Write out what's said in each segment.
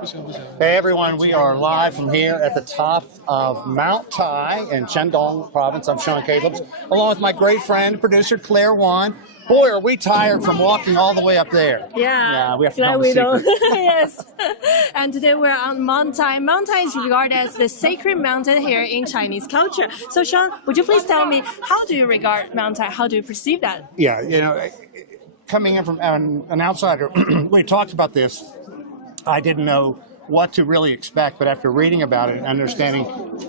Hey everyone, we are live from here at the top of Mount Tai in Shandong province. I'm Sean Callebs, along with my great friend, producer Claire Wan. Boy, are we tired from walking all the way up there. Yeah, we have to tell the secret. Yes. And today we're on Mount Tai. Mount Tai is regarded as the sacred mountain here in Chinese culture. So Sean, would you please tell me, how do you regard Mount Tai? How do you perceive that? Yeah, you know, coming in from an outsider, we talked about this. I didn't know what to really expect, but after reading about it and understanding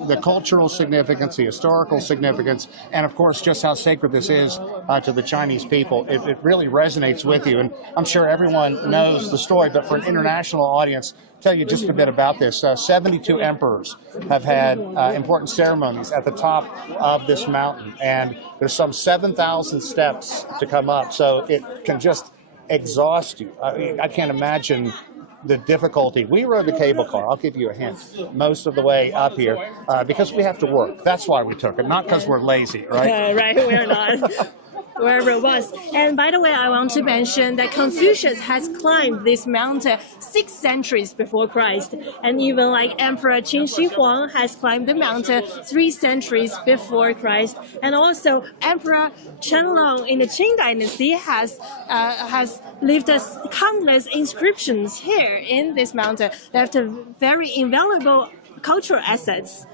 the cultural significance, the historical significance, and of course just how sacred this is to the Chinese people, it really resonates with you. And I'm sure everyone knows the story, but for an international audience, tell you just a bit about this. 72 emperors have had important ceremonies at the top of this mountain, and there's some 7,000 steps to come up, so it can just exhaust you. I can't imagine the difficulty. We rode the cable car, I'll give you a hint, most of the way up here because we have to work. That's why we took it, not because we're lazy, right? Right, we're not. We're robust. And by the way, I want to mention that Confucius has climbed this mountain 6 centuries before Christ. And even like Emperor Qin Shi Huang has climbed the mountain 3 centuries before Christ. And also Emperor Qianlong in the Qing dynasty has left us countless inscriptions here in this mountain. They have very invaluable cultural assets.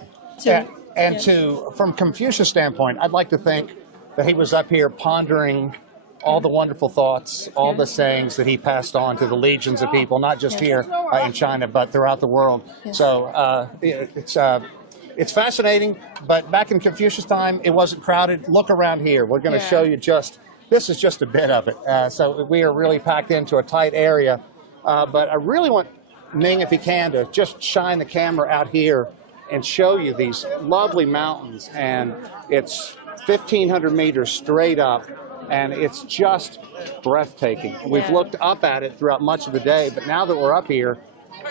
From Confucius' standpoint, I'd like to think that he was up here pondering all the wonderful thoughts, all the sayings that he passed on to the legions of people, not just here in China, but throughout the world. So it's fascinating, but back in Confucius' time, it wasn't crowded. Look around here. We're going to show you this is just a bit of it. So we are really packed into a tight area, but I really want Ming, if he can, to just shine the camera out here and show you these lovely mountains, and it's 1,500 meters straight up, and it's just breathtaking. We've looked up at it throughout much of the day, but now that we're up here,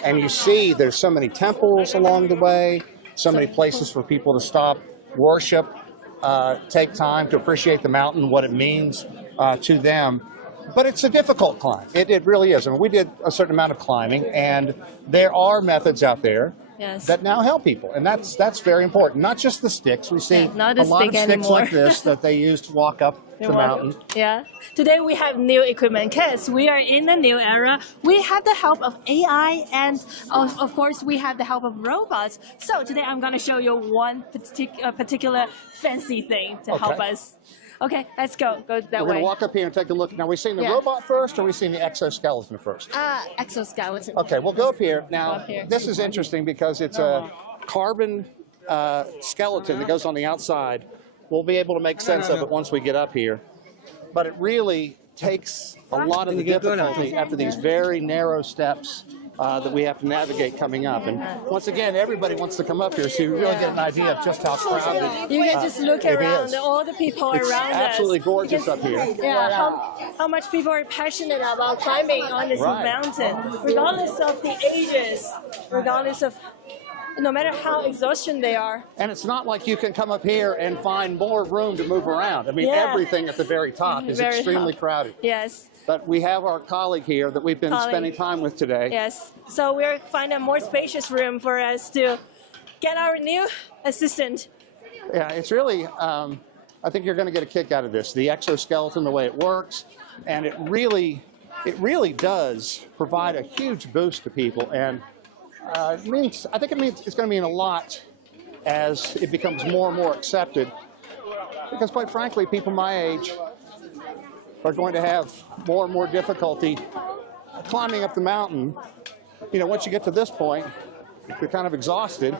and you see there's so many temples along the way, so many places for people to stop, worship, take time to appreciate the mountain, what it means to them. But it's a difficult climb. It really is. I mean, we did a certain amount of climbing, and there are methods out there that now help people, and that's very important. Not just the sticks. We see a lot of sticks like this that they use to walk up the mountain. Yeah. Today we have new equipment because we are in a new era. We have the help of AI, and of course we have the help of robots. So today I'm going to show you one particular fancy thing to help us. Okay, let's go. Go that way. We're going to walk up here and take a look. Now, are we seeing the robot first, or are we seeing the exoskeleton first? Exoskeleton. Okay, we'll go up here. Now, this is interesting because it's a carbon skeleton that goes on the outside. We'll be able to make sense of it once we get up here. But it really takes a lot of the difficulty after these very narrow steps that we have to navigate coming up. And once again, everybody wants to come up here so you really get an idea of just how crowded you can just look around, all the people around us. It's absolutely gorgeous up here. Yeah, how much people are passionate about climbing on this mountain, regardless of the ages, regardless of no matter how exhausted they are. And it's not like you can come up here and find more room to move around. I mean, everything at the very top is extremely crowded. Yes. But we have our colleague here that we've been spending time with today. Yes. So we're finding a more spacious room for us to get our new assistant. Yeah, it's really, I think you're going to get a kick out of this. The exoskeleton, the way it works, and it really does provide a huge boost to people. And I think it means it's going to mean a lot as it becomes more and more accepted, because quite frankly, people my age are going to have more and more difficulty climbing up the mountain. You know, once you get to this point, you're kind of exhausted.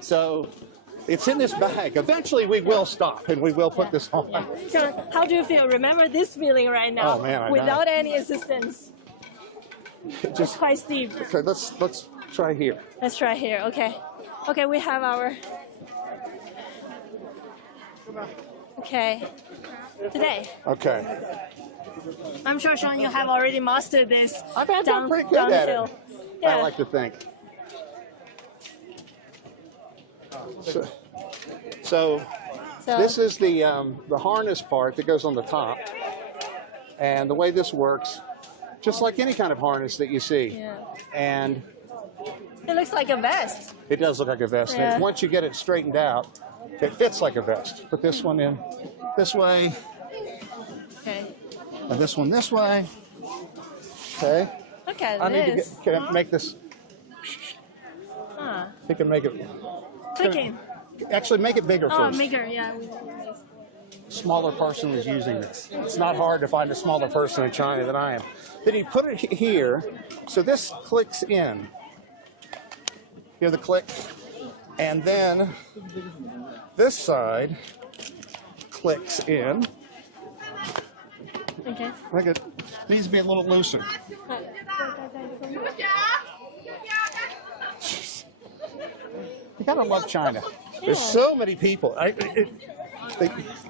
So it's in this bag. Eventually we will stop and we will put this on. How do you feel? Remember this feeling right now? Oh man, without any assistance. Just quite steep. Okay, let's try here. Let's try here. Okay. Okay, we have our. Okay. Today. Okay. I'm sure, Sean, you have already mastered this. I've done pretty good at it. Yeah. I like to think. So this is the harness part that goes on the top, and the way this works, just like any kind of harness that you see. Yeah. And It looks like a vest. It does look like a vest. Yeah. And once you get it straightened out, it fits like a vest. Put this one in this way, Okay. and this one this way. Okay. Look at I need to this. can I make this. Huh. You can make it. Clicking. Actually, make it bigger Oh, first. bigger, yeah. Smaller person is using this. It's not hard to find a smaller person in China than I am. Then you put it here, so this clicks in. Hear the click? And then this side clicks in. Okay. Look, it needs to be a little looser. You gotta love China. There's so many people.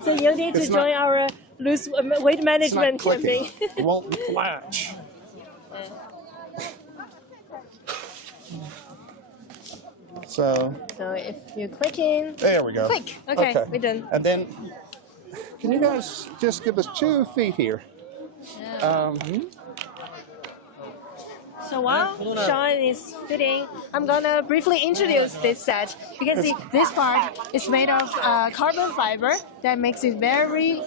So you need to It's join not- our loose weight It's not management clicking. campaign. It won't latch. So So if you click in, there we go. click. Okay, we're done. And then, can you guys just give us 2 feet here? So while Sean is fitting, I'm gonna briefly introduce this set. You can see this part is made of carbon fiber that makes it very,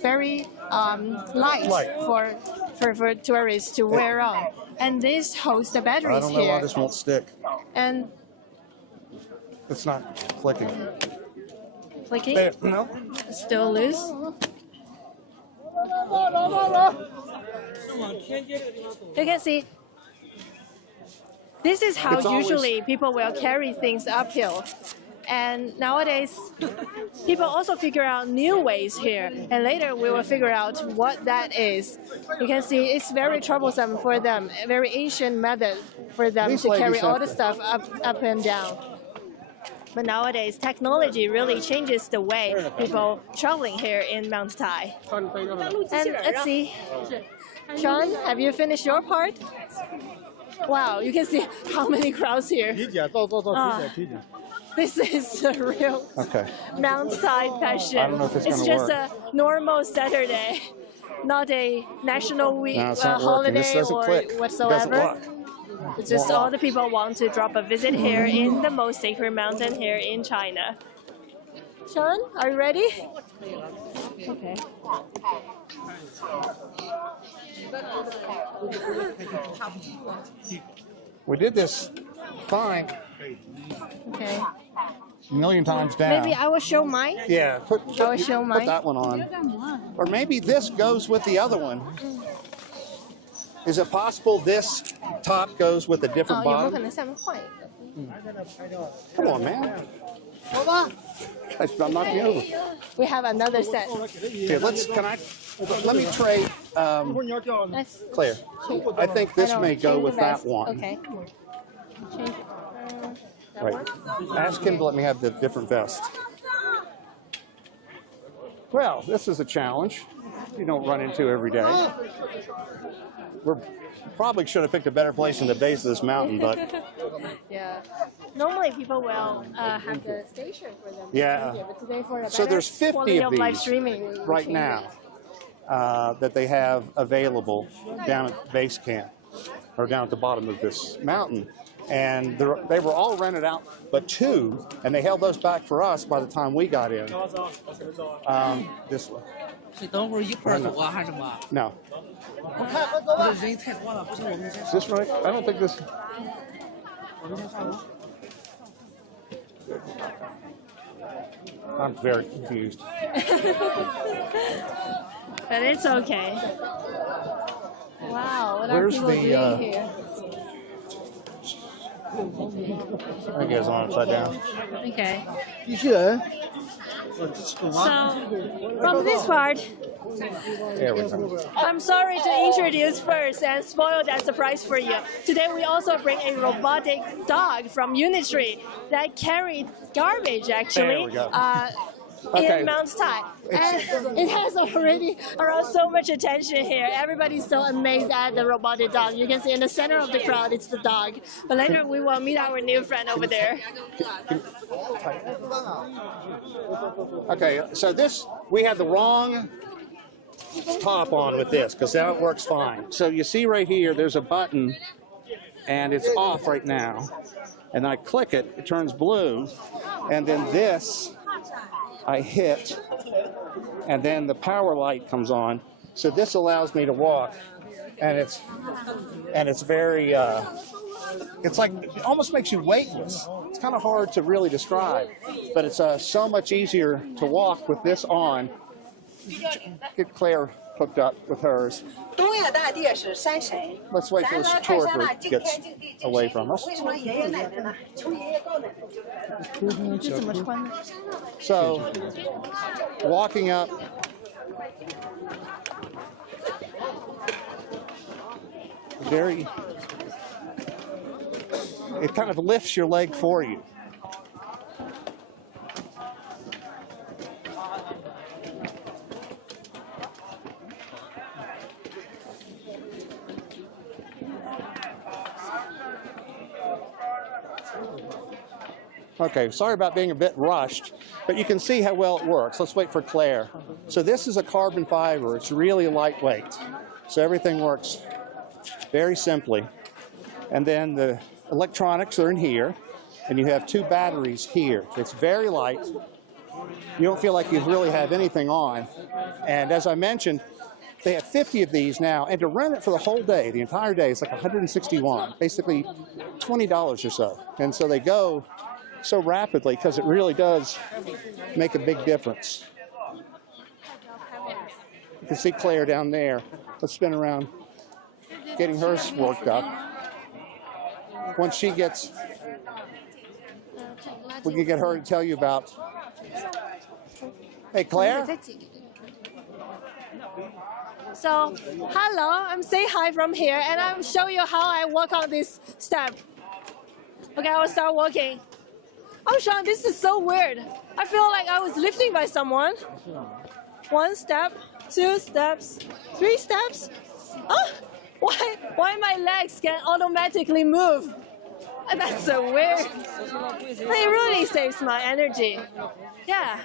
very light, for tourists to wear on. And this holds the I batteries don't know why here. this won't stick. And It's not clicking. clicking, There, no. still loose. You can see. This is how It's always- usually people will carry things uphill. And nowadays, people also figure out new ways here. And later we will figure out what that is. You can see it's very troublesome for them, a very ancient method for them These to carry ladies all have the to- stuff up and down. But nowadays, technology really changes the way people traveling here in Mount Tai. And let's see. Sean, have you finished your part? Wow, you can see how many crowds here. This is a real Okay. Mount Tai passion. I don't know if it's gonna just work. a normal Saturday, not a national week No, it's not working. holiday This doesn't or click. It doesn't whatsoever. lock. It's just all the people want to drop a visit here in the most sacred mountain here in China. Sean, are you ready? Okay. We did this fine Okay. a million times down. Maybe I will show mine. Yeah, put I will show mine. that one on. Or maybe this goes with the other one. Is it possible this top goes with a 有 different 没有可 bottom? 能下面换一个？ Come on, man. I'm knocking you over. We have another set. Okay, let me trade, Let's Claire. I think this may go with that one. Okay. Change. That Right. one? Ask him to let me have the different vest. Well, this is a challenge you don't run into every day. We probably should have picked a better place in the base of this mountain, but Yeah. Normally people will have the station for them. Yeah. But today for a So there's better 50 quality of live these streaming, we right change now it. that they have available down at base camp or down at the bottom of this mountain. And they were all rented out but 2, and they held those back for us by the time we got in. This one. 是等会儿一块儿走啊，还是什么？ No. 不是人太多了，不是我们先 Is this right? I don't think this. 我们先上楼。 I'm very confused. But it's okay. Wow, what are Where's people the, doing here? I guess on upside down. Okay. 机器人。 So, from this part, There we go. I'm sorry to introduce first and spoil that surprise for you. Today we also bring a robotic dog from Unitree that carried garbage actually There we go. In Okay. Mount Tai. And it has already aroused so much attention here. Everybody's so amazed at the robotic dog. You can see in the center of the crowd, it's the dog. But later we will meet our new friend over there. Okay, so this, we had the wrong top on with this because now it works fine. So you see right here, there's a button and it's off right now. and I click it, it turns blue, and then this I hit, and then the power light comes on. So this allows me to walk, and it's very it's like, it almost makes you weightless. It's kind of hard to really describe, but it's so much easier to walk with this on. Get Claire hooked up with hers. Let's wait till this tour group gets away from us. So, walking up, it kind of lifts your leg for you. Okay, sorry about being a bit rushed, but you can see how well it works. Let's wait for Claire. So this is a carbon fiber. It's really lightweight. So everything works very simply. And then the electronics are in here, and you have 2 batteries here. It's very light. You don't feel like you really have anything on. And as I mentioned, they have 50 of these now, and to rent it for the whole day, the entire day, it's like 161, basically $20 or so. And so they go so rapidly because it really does make a big difference. You can see Claire down there. Let's spin around, getting hers worked up. Once she gets, we can get her to tell you about. Hey, Claire. So, hello, I'm saying hi from here, and I'm showing you how I walk on this step. Okay, I will start walking. Oh, Sean, this is so weird. I feel like I was lifted by someone. 1 step, 2 steps, 3 steps. Oh, why my legs can automatically move? That's so weird. It really saves my energy. Yeah.